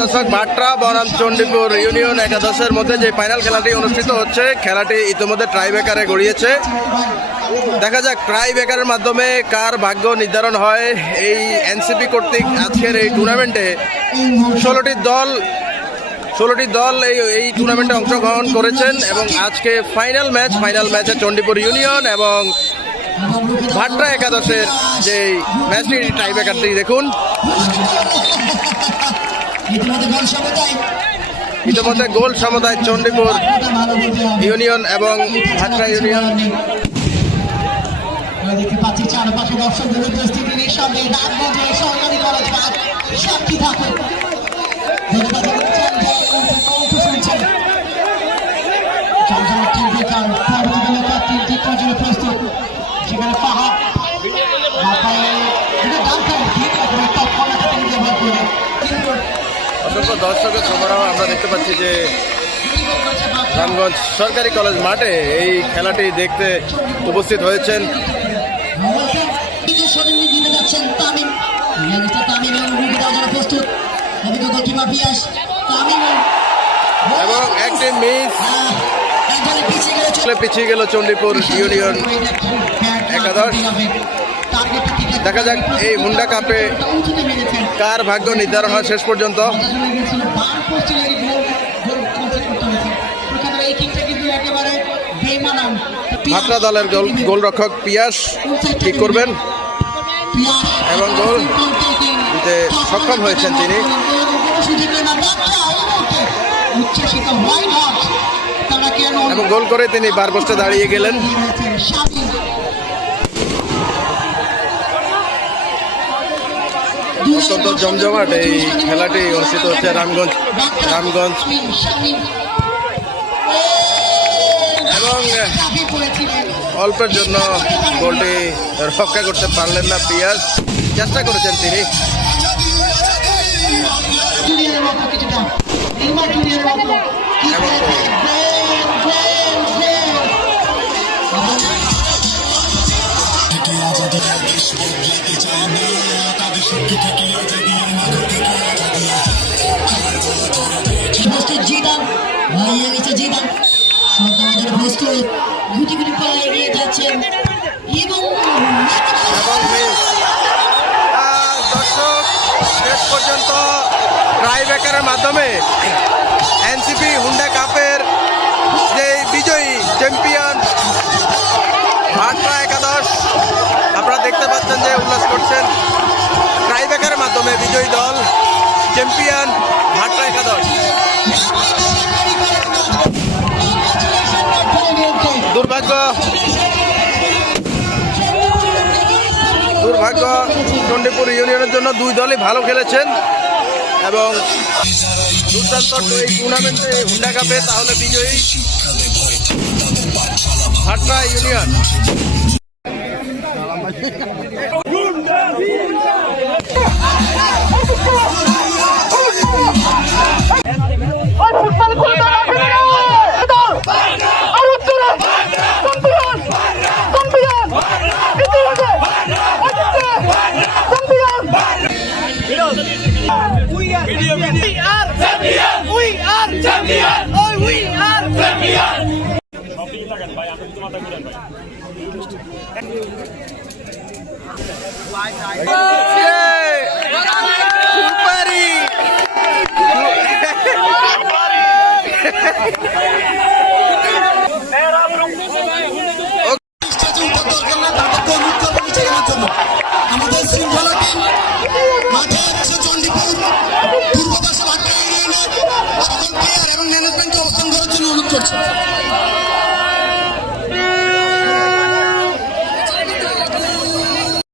দর্শক ভাট্রা বনাম, চণ্ডীপুর ইউনিয়ন একাদশের মধ্যে যে ফাইনাল খেলাটি অনুষ্ঠিত হচ্ছে, খেলাটি ইতিমধ্যে ট্রাইবেকারে গড়িয়েছে। দেখা যাক ট্রাইবেকারের মাধ্যমে কার ভাগ্য নির্ধারণ হয় এই এনসিপি কর্তৃক আজকের এই টুর্নামেন্টে ষোলোটি দল ষোলোটি দল এই এই টুর্নামেন্টে অংশগ্রহণ করেছেন এবং আজকে ফাইনাল ম্যাচ ফাইনাল ম্যাচে চণ্ডীপুর ইউনিয়ন এবং ভাট্রা একাদশের যে ম্যাচটি টাইব্রেকারটি দেখুন। ইতিমধ্যে গোল সমতায় চণ্ডীপুর ইউনিয়ন এবং ভাট্রা ইউনিয়ন দেখতে পাচ্ছি চারপাশে দর্শকদের উপস্থিতি নিঃসন্দেহে সরকারি কলেজ সাক্ষী থাকে দর্শকের সরবরাহ আমরা দেখতে পাচ্ছি যে রামগঞ্জ সরকারি কলেজ মাঠে এই খেলাটি দেখতে উপস্থিত হয়েছেন এবং একটি মিস পিছিয়ে পিছিয়ে গেল চণ্ডীপুর ইউনিয়ন একাদশ। দেখা যাক এই হুন্ডা কাপে কার ভাগ্য নির্ধারণ হয় শেষ পর্যন্ত। ভাট্রা দলের গোল গোলরক্ষক পিয়াস ঠিক করবেন? এবং গোল দিতে সক্ষম হয়েছেন তিনি। এবং গোল করে তিনি বার পোস্টে দাঁড়িয়ে গেলেন। অত্যন্ত জমজমাট এই খেলাটি অনুষ্ঠিত হচ্ছে রামগঞ্জ রামগঞ্জ। এবং অল্পের জন্য গোলটি রক্ষা করতে পারলেন না পিয়াস চেষ্টা করেছেন তিনি। কিছুটা পায়ে এগিয়ে যাচ্ছেন। এবং এবং আর দর্শক, শেষ পর্যন্ত ট্রাইবেকারের মাধ্যমে এনসিপি হুন্ডা কাপের যে বিজয়ী চ্যাম্পিয়ন উল্লাস করছেন ট্রাইবেকারের মাধ্যমে বিজয়ী দল চ্যাম্পিয়ন ভাট্রা একাদশ দুর্ভাগ্য দুর্ভাগ্য, চণ্ডীপুর ইউনিয়নের জন্য দুই দলই ভালো খেলেছেন এবং দুর্দান্ত এই টুর্নামেন্টে হুন্ডা কাপে তাহলে বিজয়ী Bhatra union. We are champion. We are champion. Oh, we are champion. সুপারি স্টেজে উঠে দরকার নেই তাদেরকে kitchen.